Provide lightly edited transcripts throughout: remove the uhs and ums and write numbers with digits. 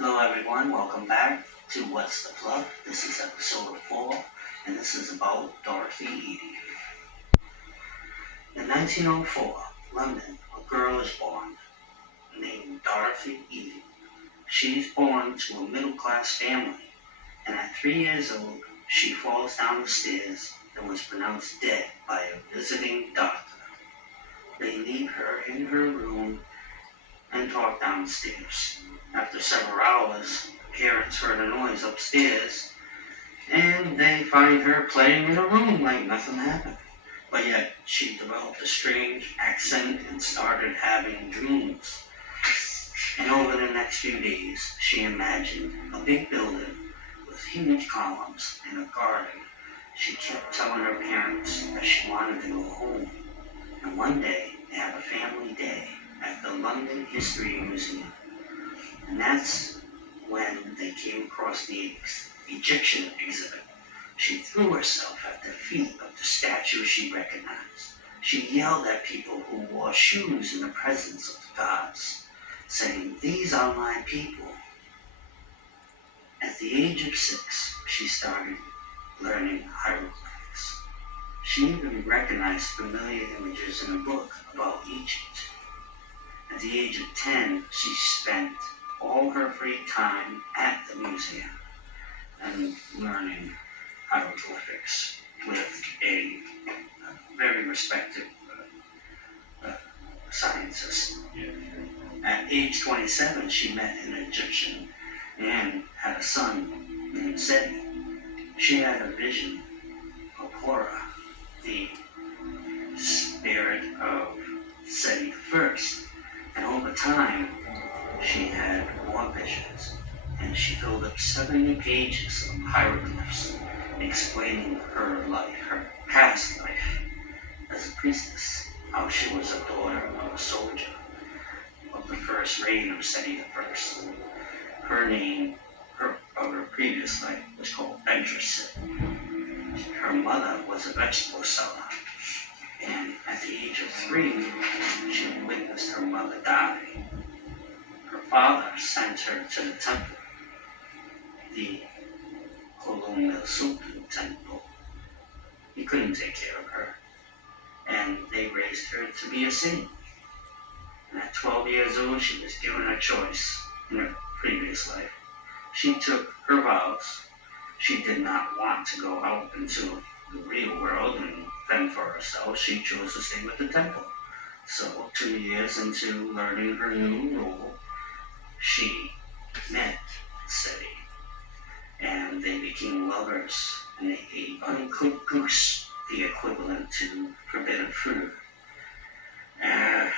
Hello everyone, welcome back to What's the Fluff. This is episode 4, and this is about Dorothy Eadys. In 1904, London, a girl is born named Dorothy Eadys. She's born to a middle-class family, and at 3 years old, she falls down the stairs and was pronounced dead by a visiting doctor. They leave her in her room and talk downstairs. After several hours, parents heard a noise upstairs, and they find her playing in her room like nothing happened. But yet, she developed a strange accent and started having dreams. And over the next few days, she imagined a big building with huge columns and a garden. She kept telling her parents that she wanted to go home. And one day, they had a family day at the London History Museum. And that's when they came across the Egyptian exhibit. She threw herself at the feet of the statue she recognized. She yelled at people who wore shoes in the presence of the gods, saying, "These are my people." At the age of 6, she started learning hieroglyphics. She even recognized familiar images in a book about Egypt. At the age of 10, she spent all her free time at the museum and learning hieroglyphics with a very respected scientist. At age 27, she met an Egyptian and had a son named Seti. She had a vision of Hora, the spirit of Seti I. And over time, she had more visions, and she filled up 70 pages of hieroglyphs explaining her life, her past life as a priestess, how she was a daughter of a soldier of the first reign of Seti I. Her name, of her previous life, was called Ventress. Her mother was a vegetable seller, and at the age of 3, she witnessed her mother die. Her father sent her to the temple, the Colonial Sultan temple. He couldn't take care of her, and they raised her to be a saint. And at 12 years old, she was given a choice in her previous life. She took her vows. She did not want to go out into the real world and fend for herself. She chose to stay with the temple. So 2 years into learning her new role, she met Seti, and they became lovers, and they ate uncooked goose, the equivalent to forbidden fruit.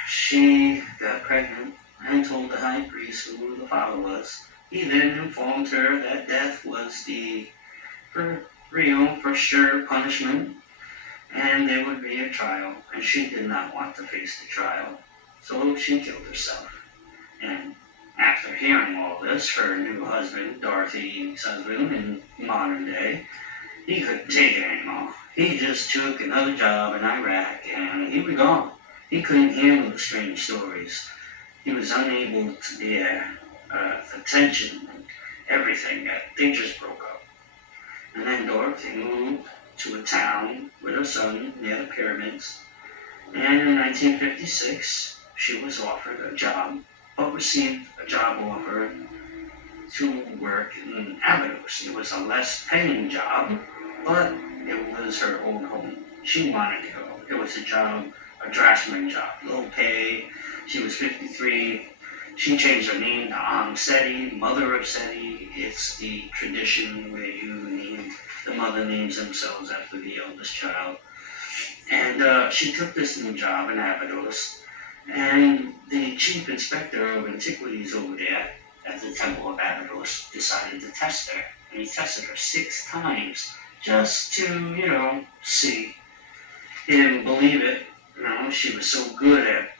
She got pregnant and told the high priest who the father was. He then informed her that death was the for sure punishment, and there would be a trial, and she did not want to face the trial, so she killed herself. And after hearing all this, her new husband, Dorothy's husband in modern day, he couldn't take it anymore. He just took another job in Iraq, and he was gone. He couldn't handle the strange stories. He was unable to bear the tension and everything. They just broke up. And then Dorothy moved to a town with her son near the pyramids. And in 1956, she was offered a job, but received a job offer to work in Abidos. It was a less paying job, but it was her old home. She wanted to go. It was a draftsman job, low pay. She was 53. She changed her name to Seti, mother of Seti. It's the tradition where the mother names themselves after the eldest child. And she took this new job in Abidos, and the chief inspector of antiquities over there at the Temple of Abidos decided to test her. And he tested her 6 times just to, see. He didn't believe it. She was so good at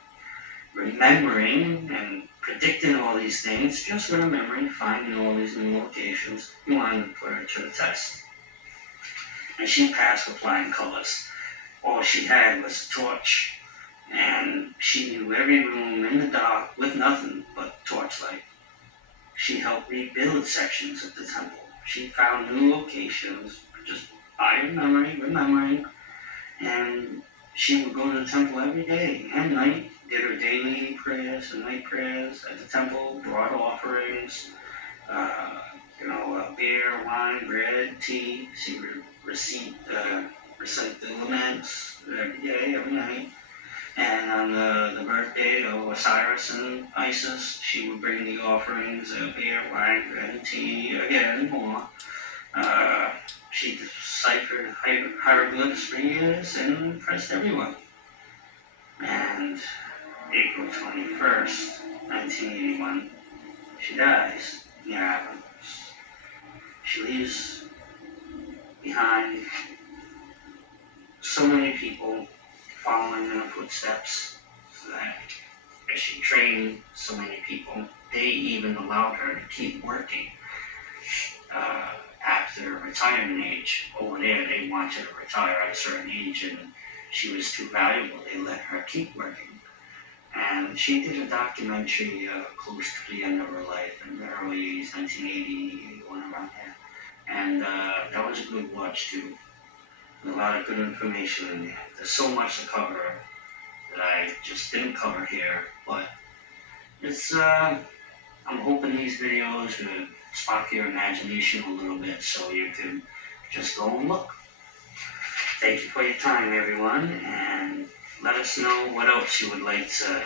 remembering and predicting all these things, just with her memory, finding all these new locations. He wanted to put her to the test. And she passed with flying colors. All she had was a torch, and she knew every room in the dark with nothing but torchlight. she helped rebuild sections of the temple. She found new locations just by remembering, and she would go to the temple every day and night, did her daily prayers and night prayers at the temple, brought offerings, uh, beer, wine, bread, tea. She would recite the laments every day, every night. And on the birthday of Osiris and Isis, she would bring the offerings of beer, wine, bread, and tea, again, more. Uh, she deciphered hieroglyphs for years and impressed everyone. And April 21st, 1981, she dies. Yeah, she leaves behind so many people following in her footsteps. That as she trained so many people, they even allowed her to keep working after retirement age. Over there, they wanted her to retire at a certain age, and she was too valuable. They let her keep working. And she did a documentary close to the end of her life in the early 80s, 1980, 81, around there. And that was a good watch too. A lot of good information in there. There's so much to cover that I just didn't cover here, but it's I'm hoping these videos would spark your imagination a little bit so you can just go and look. Thank you for your time, everyone, and let us know what else you would like to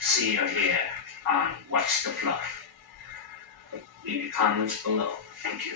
see or hear on What's the Fluff. Leave your comments below. Thank you.